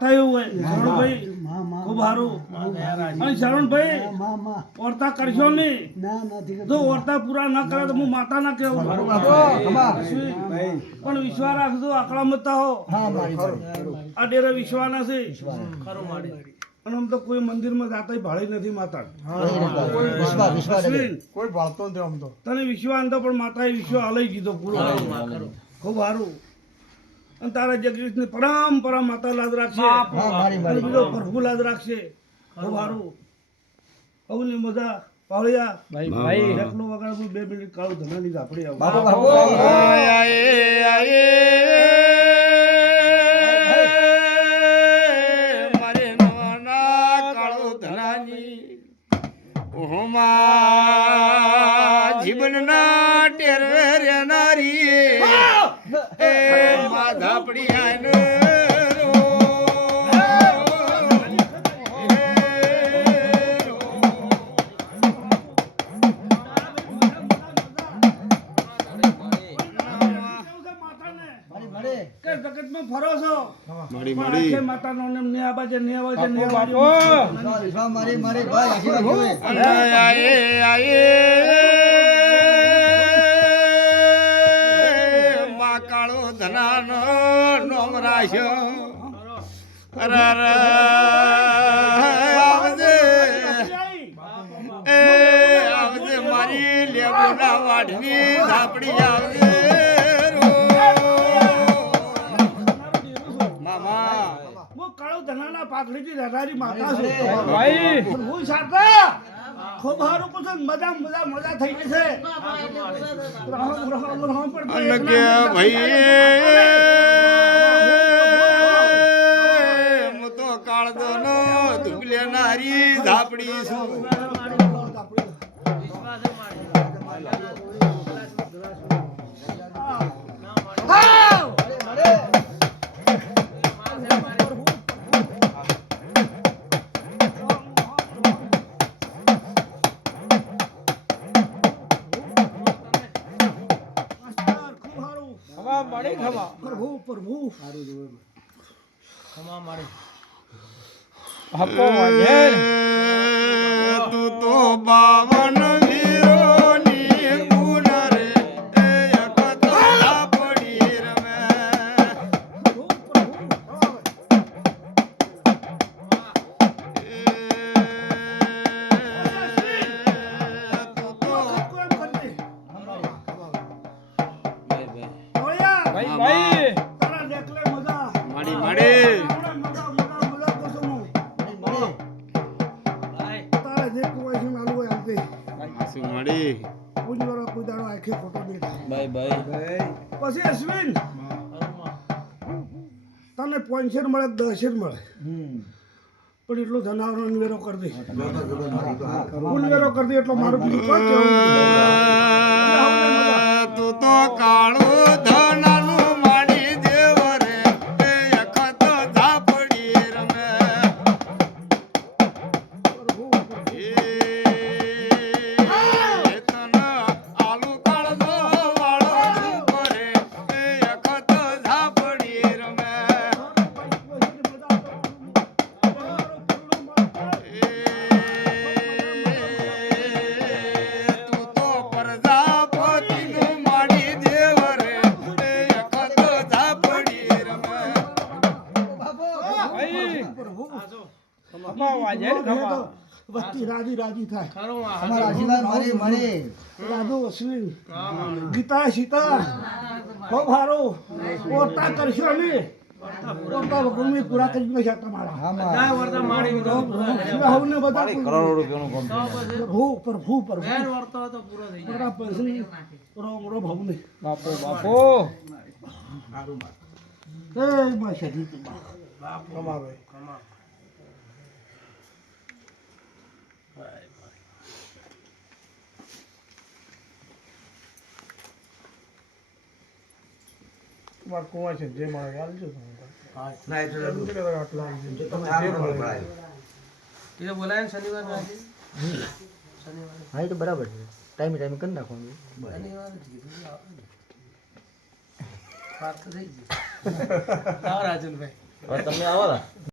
થયું હોય શરણભાઈ ખૂબ સારું અને શરણભાઈ ઓરતા કરશો નહીં જો ઓરતા પૂરા ના કરે તો હું માતા ના કેવું પણ વિશ્વાસ રાખજો આકડા મત હો આ ડેરે વિશ્વાસ નથી અને આમ તો કોઈ મંદિરમાં જાતા ભાળી નથી માતા કોઈ ભાળતો નથી આમ તો તને વિશ્વાસ તો પણ માતાએ વિશ્વાસ હલાઈ દીધો પૂરો ખૂબ સારું અને તારા જગદીશની પરંપરા માતા લાદ રાખશે અને બીજો પ્રભુ લાદ રાખશે ખૂબ સારું અવની મજા પાવળિયા ભાઈ એકલો વગર હું 2 મિનિટ કાળું ધનાની ઝાપડી આવું મારે નવાના કાળું ધનાની ઓહમાં જીવનના ટેરે રેનારી એ માધાપડી આને જગતમાં ફરો છો મળી મળી માતાનો નામ ને આબાજે ને આવાજે ને મા કાળો ધનાનો નોમ રાખ્યો આવજે એ આવજે મારી લેબુના વાડની ઝાપડી આવજે પાઘડીથી રડારી માતા છે ભાઈ હું સાતા ખૂબ સારું કુછ મજા મજા મજા થઈ જશે રહમ પર કે ભાઈ હું તો કાળદોનો ધુબલે નારી ઝાપડી છું પ્રભુ પ્રભુ તું તો બાવન વીરોની ગુણ રે એક તો પડી રમે પછી અશ્વિન તને પોઈન્ટર મળે 10 મળે પણ એટલો ધનાવરો નિવેરો કરી દે નિવેરો કરી દે એટલો મારું બીજું કોઈ તું તો કાળો ધનાનું માડી દેવ રે એ અખત ઝાપડી રમે આલુ કાળો વાળો કરે એ અખત ઝાપડી રમે તું તો પ્રજાપતિનું માડી દેવ રે એ અખત ઝાપડી રમે વસ્તી રાજી રાજી થાય અમારા આશીર્વાદ મળે રાધો અશ્વિન ગીતા સીતા ખૂબ સારું ઓરતા કરશો ને ઓરતા ભગવાન પૂરા કરી નાખ્યા તમારા હવને બધા કરોડો રૂપિયાનું કામ પ્રભુ પ્રભુ પ્રભુ પૂરા પૈસા રોમડો ભવને બાપો એ માશા દી કમાવે તમાર કોવા છે જે મળે આલજો તમે ના એટલે આટલા તમે જે મળે એ બોલાય ને શનિવાર માં હા એ તો બરાબર છે ટાઈમે કરી નાખવાનું વાત તો થઈ ગઈ. આવો રાજનભાઈ. હવે તમે આવો ને.